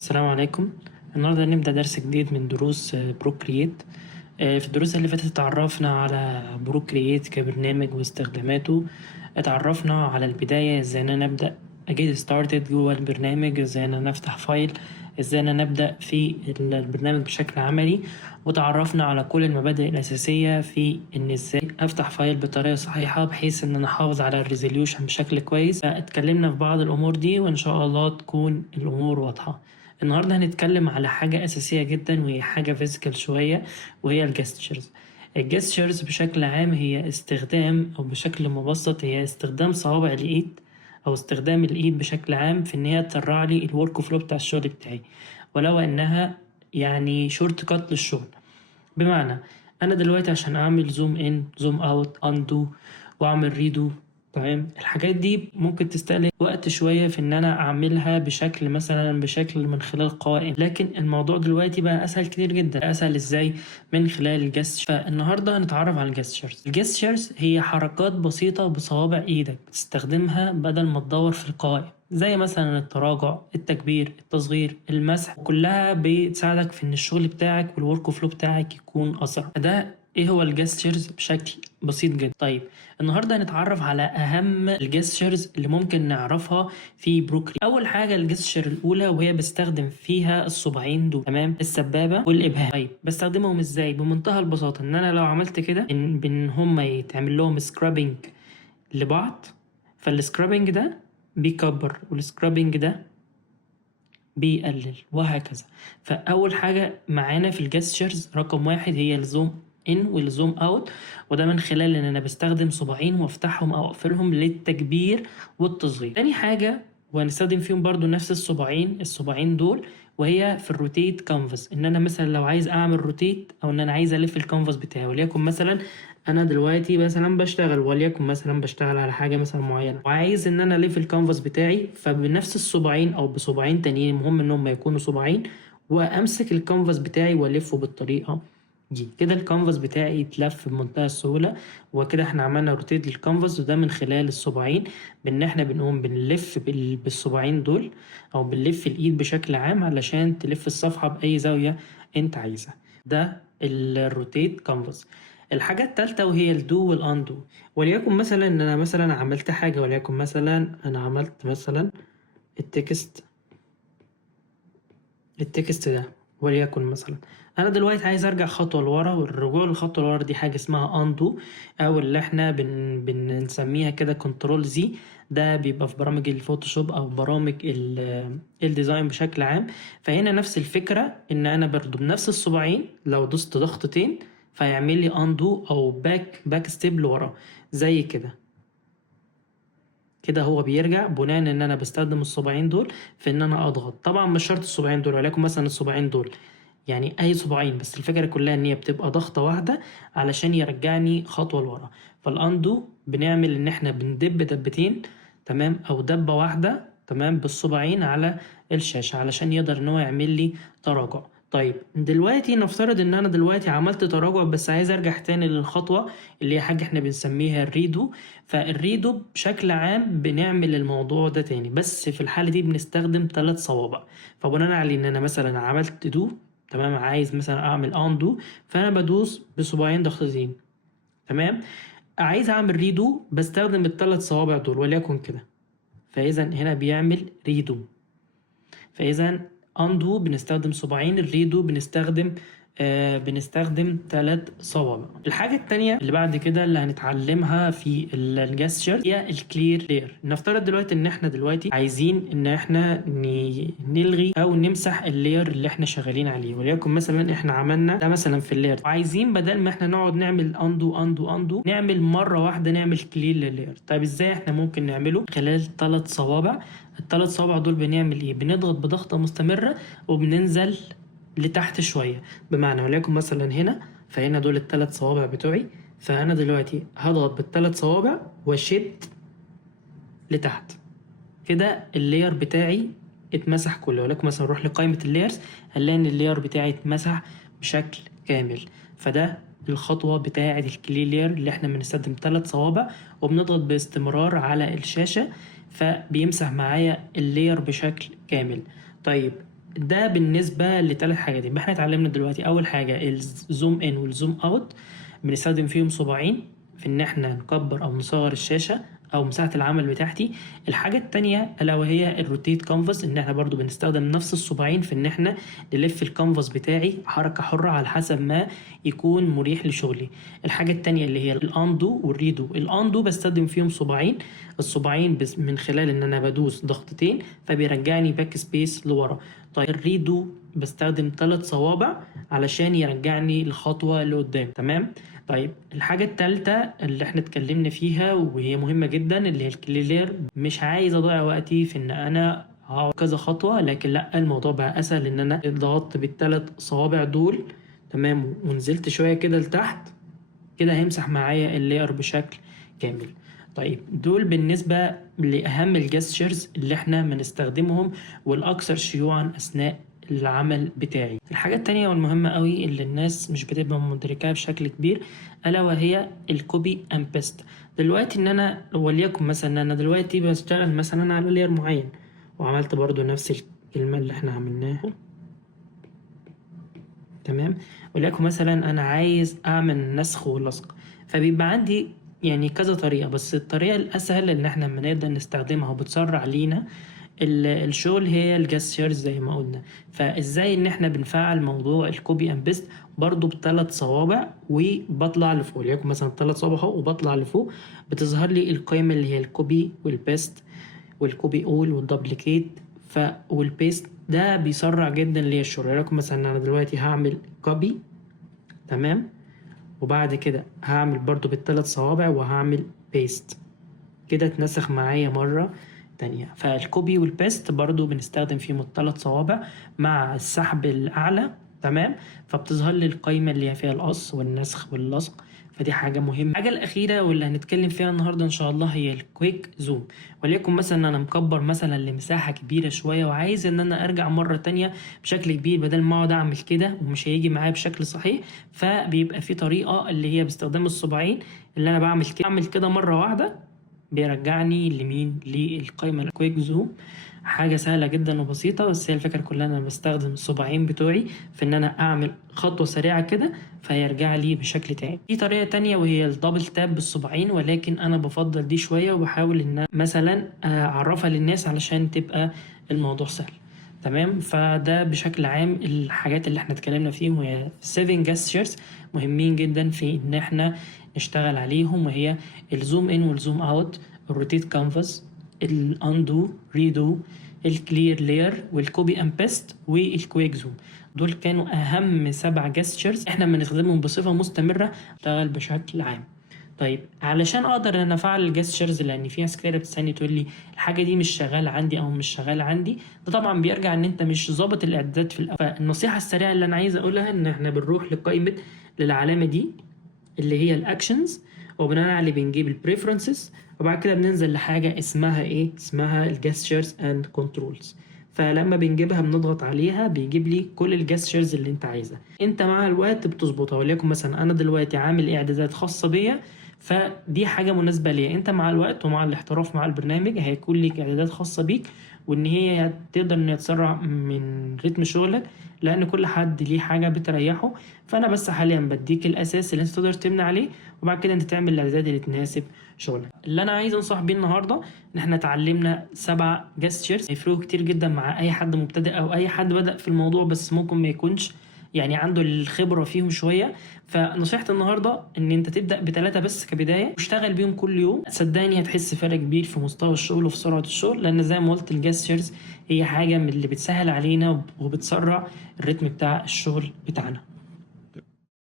السلام عليكم. النهارده هنبدأ درس جديد من دروس بروكرييت. في الدروس اللي فاتت اتعرفنا على بروكرييت كبرنامج واستخداماته. اتعرفنا على البداية، ازاي انا نبدأ اجيت ستارتد جوه البرنامج، ازاي انا نفتح فايل، ازاي انا نبدأ في البرنامج بشكل عملي. وتعرفنا على كل المبادئ الأساسية في ان ازاي افتح فايل بطريقة صحيحة بحيث ان انا احافظ على الريزوليوشن بشكل كويس. اتكلمنا في بعض الامور دي وان شاء الله تكون الامور واضحة. النهارده هنتكلم على حاجة أساسية جدا وهي حاجة فيزيكال شوية، وهي الجستشرز. الجستشرز بشكل عام هي استخدام، أو بشكل مبسط هي استخدام صوابع الإيد، أو استخدام الإيد بشكل عام في إن هي تسرع لي الورك فلو بتاع الشغل بتاعي، ولو إنها يعني شورت كات للشغل. بمعنى أنا دلوقتي عشان أعمل زوم إن زوم أوت أندو وأعمل ريدو، تمام، الحاجات دي ممكن تستهلك وقت شوية في ان انا اعملها بشكل من خلال قوائم، لكن الموضوع دلوقتي بقى اسهل كتير جدا. اسهل ازاي؟ من خلال الجستشر. فالنهاردة هنتعرف على الجستشرز. الجستشرز هي حركات بسيطة بصوابع ايدك تستخدمها بدل ما تدور في القوائم، زي مثلا التراجع، التكبير، التصغير، المسح، كلها بتساعدك في ان الشغل بتاعك والورك فلو بتاعك يكون اسرع. ده ايه هو الجستشرز بشكل بسيط جدا. طيب النهارده هنتعرف على اهم الجستشرز اللي ممكن نعرفها في بروكلي. اول حاجه الجستشر الاولى، وهي بستخدم فيها الصباعين دول، تمام، السبابه والابهام. طيب بستخدمهم ازاي؟ بمنتهى البساطه ان انا لو عملت كده ان هما يتعمل لهم سكرابنج لبعض، فالسكرابنج ده بيكبر والسكرابنج ده بيقلل وهكذا. فاول حاجه معانا في الجستشرز رقم واحد هي الزوم ان والزوم اوت، وده من خلال ان انا بستخدم صباعين وافتحهم او اقفلهم للتكبير والتصغير. تاني حاجه وهنستخدم فيهم برضو نفس الصباعين دول، وهي في الروتيت كانفاس. ان انا مثلا لو عايز اعمل روتيت، او ان انا عايز الف الكانفاس بتاعي، وليكن مثلا انا دلوقتي مثلا بشتغل على حاجه مثلا معينه، وعايز ان انا الف الكانفاس بتاعي، فبنفس الصباعين او بصباعين تانيين، المهم ان هم يكونوا صباعين، وامسك الكانفاس بتاعي والفه بالطريقه دي. كده الكانفاس بتاعي يتلف بمنتهى السهوله، وكده احنا عملنا روتيت للكانفاس، وده من خلال الصباعين، بان احنا بنقوم بنلف بالصباعين دول، او بنلف الايد بشكل عام علشان تلف الصفحه باي زاويه انت عايزها. ده الروتيت كانفاس. الحاجة التالتة وهي الدو والاندو. وليكن مثلا ان انا مثلا عملت حاجة، وليكن مثلا انا عملت مثلا التكست التكست ده، وليكن مثلا انا دلوقتي عايز ارجع خطوة لورا، والرجوع للخطوة لورا دي حاجة اسمها اندو، او اللي احنا بنسميها كده كنترول زي. ده بيبقى في برامج الفوتوشوب او برامج الديزاين بشكل عام. فهنا نفس الفكرة، ان انا برضو بنفس الصباعين لو دوست ضغطتين فيعمل لي اندو او باك ستيب لورا زي كده. كده هو بيرجع بناء ان انا بستخدم الصباعين دول في ان انا اضغط. طبعا مش شرط الصباعين دول، ولكن مثلا الصباعين دول، يعني اي صباعين، بس الفكره كلها ان هي بتبقى ضغطه واحده علشان يرجعني خطوه لورا. فالاندو بنعمل ان احنا بندب دبتين، تمام، او دبه واحده، تمام، بالصباعين على الشاشه علشان يقدر ان هو يعمل لي تراجع. طيب دلوقتي نفترض ان انا دلوقتي عملت تراجع بس عايز ارجع تاني للخطوه اللي هي حاجه احنا بنسميها الريدو. فالريدو بشكل عام بنعمل الموضوع ده تاني، بس في الحالة دي بنستخدم 3 صوابع. فبناء على ان انا مثلا عملت دو، تمام، عايز مثلا اعمل اندو، فانا بدوس بصباعين ضغطتين، تمام. عايز اعمل ريدو بستخدم ال3 صوابع دول، وليكن كده، فاذا هنا بيعمل ريدو. فاذا اندو بنستخدم صباعين، الريدو بنستخدم 3 صوابع. الحاجة التانية اللي بعد كده اللي هنتعلمها في الجستشر هي الكلير لير. نفترض دلوقتي ان احنا دلوقتي عايزين ان احنا نلغي او نمسح اللير اللي احنا شغالين عليه، وليكن مثلا احنا عملنا ده مثلا في اللير، وعايزين بدل ما احنا نقعد نعمل اندو نعمل مرة واحدة نعمل كلير للير. طيب ازاي احنا ممكن نعمله؟ خلال 3 صوابع. ال3 صوابع دول بنعمل ايه؟ بنضغط بضغطة مستمرة وبننزل لتحت شوية. بمعنى وليكن مثلا هنا، فهنا دول ال3 صوابع بتوعي، فأنا دلوقتي هضغط بال3 صوابع واشد لتحت. كده اللاير بتاعي اتمسح كله. ولكن مثلا نروح لقائمة اللايرز، هنلاقي ان اللاير بتاعي اتمسح بشكل كامل. فده الخطوة بتاعة الكلي لاير اللي احنا بنستخدم 3 صوابع وبنضغط باستمرار على الشاشة، فبيمسح معايا اللاير بشكل كامل. طيب ده بالنسبة لثلاث حاجات. يبقى احنا اتعلمنا دلوقتي اول حاجة الزوم ان والزوم اوت، بنستخدم فيهم صباعين في ان احنا نكبر او نصغر الشاشة او مساحة العمل بتاعتي. الحاجة التانية الا وهي الروتيت كانفاس، ان احنا برضو بنستخدم نفس الصباعين في ان احنا نلف الكانفاس بتاعي حركة حرة على حسب ما يكون مريح لشغلي. الحاجة التانية اللي هي الاندو والريدو. الاندو بستخدم فيهم صباعين، الصباعين بس من خلال ان انا بدوس ضغطتين فبيرجعني باك سبيس لورا. طيب الريدو بستخدم 3 صوابع علشان يرجعني الخطوة لقدام. تمام. طيب الحاجة التالتة اللي احنا اتكلمنا فيها وهي مهمة جدا اللي هي الكلير. مش عايز اضيع وقتي في ان انا هقعد كذا خطوة، لكن لا، الموضوع بقى اسهل ان انا ضغطت بالثلاث صوابع دول. تمام. ونزلت شوية كده لتحت، كده هيمسح معايا اللاير بشكل كامل. طيب دول بالنسبة لأهم الجستشرز اللي احنا بنستخدمهم والأكثر شيوعا أثناء العمل بتاعي. الحاجة التانية والمهمة قوي اللي الناس مش بتبقى مدركاها بشكل كبير ألا وهي الكوبي أند بيست. دلوقتي إن أنا وليكن مثلا أنا دلوقتي بشتغل مثلا على لاير معين، وعملت برضو نفس الكلمة اللي احنا عملناها. تمام. وليكن مثلا انا عايز اعمل نسخ ولصق، فبيبقى عندي يعني كذا طريقة، بس الطريقة الاسهل اللي احنا بنقدر نستخدمها وبتسرع لينا الشغل هي الجستشرز زي ما قلنا. فازاي ان احنا بنفعل موضوع الكوبي اند بيست برضو بثلاث صوابع وبطلع لفوق، وليكن مثلا 3 صوابع اهو وبطلع لفوق، بتظهر لي القائمة اللي هي الكوبي والبيست والكوبي اول والدبليكيت والبيست. ده بيسرع جدا ليا الشغل. لكم مثلا انا دلوقتي هعمل كوبي، تمام، وبعد كده هعمل برضو بالثلاث صوابع وهعمل بيست، كده اتنسخ معايا مرة تانية. فالكوبي والبيست برضو بنستخدم فيهم الثلاث صوابع مع السحب الأعلى. تمام. فبتظهر لي القائمة اللي هي فيها القص والنسخ واللصق. فدي حاجة مهمة. الحاجة الأخيرة واللي هنتكلم فيها النهاردة إن شاء الله هي الكويك زوم. وليكن مثلا أنا مكبر مثلا لمساحة كبيرة شوية وعايز إن أنا أرجع مرة تانية بشكل كبير، بدل ما أقعد أعمل كده ومش هيجي معايا بشكل صحيح. فبيبقى في طريقة اللي هي باستخدام الصباعين، اللي أنا بعمل كده مرة واحدة بيرجعني لمين للقائمة الكويك زوم. حاجة سهلة جدا وبسيطة، بس هي الفكرة كلها أنا بستخدم الصباعين بتوعي في إن أنا أعمل خطوة سريعة كده فيرجع لي بشكل تاني. في طريقة تانية وهي الدبل تاب بالصباعين، ولكن أنا بفضل دي شوية وبحاول إن مثلا أعرفها للناس علشان تبقى الموضوع سهل. تمام. فده بشكل عام الحاجات اللي احنا اتكلمنا فيهم، وهي 7 gestures مهمين جدا في ان احنا نشتغل عليهم، وهي الزوم ان والزوم اوت، الروتيت كانفاس، الاندو ريدو، الكلير لاير، والكوبي اند بيست، والكويك زوم. دول كانوا اهم 7 جستشرز احنا بنستخدمهم بصفه مستمره اشتغل بشكل عام. طيب علشان اقدر ان انا افعل الجستشرز، لان في ناس كتير بتسالني تقول لي الحاجه دي مش شغاله عندي او مش شغاله عندي، ده طبعا بيرجع ان انت مش ظابط الاعدادات في الاول. فالنصيحه السريعه اللي انا عايز اقولها ان احنا بنروح لقائمه للعلامه دي اللي هي الاكشنز، وبناء عليه بنجيب البريفرنسز، وبعد كده بننزل لحاجه اسمها ايه، اسمها الجستشرز اند كنترولز. فلما بنجيبها بنضغط عليها بيجيب لي كل الجستشرز اللي انت عايزها، انت مع الوقت بتظبطها. وليكن مثلا انا دلوقتي عامل اعدادات خاصه بيا، فدي حاجه مناسبه ليا. انت مع الوقت ومع الاحتراف مع البرنامج هيكون لك اعدادات خاصه بيك، وان هي تقدر ان هي تسرع من رتم شغلك، لان كل حد ليه حاجه بتريحه. فانا بس حاليا بديك الاساس اللي انت تقدر تبني عليه، وبعد كده انت تعمل الاعداد اللي تناسب شغلك. اللي انا عايز انصح بيه النهارده ان احنا اتعلمنا 7 جستشرز هيفرقوا كتير جدا مع اي حد مبتدئ او اي حد بدأ في الموضوع بس ممكن ما يكونش يعني عنده الخبرة فيهم شوية. فنصيحة النهاردة ان انت تبدأ ب3 بس كبداية واشتغل بيهم كل يوم، صدقني هتحس فرق كبير في مستوى الشغل وفي سرعة الشغل، لان زي ما قلت الجستشرز هي حاجة من اللي بتسهل علينا وبتسرع الريتم بتاع الشغل بتاعنا.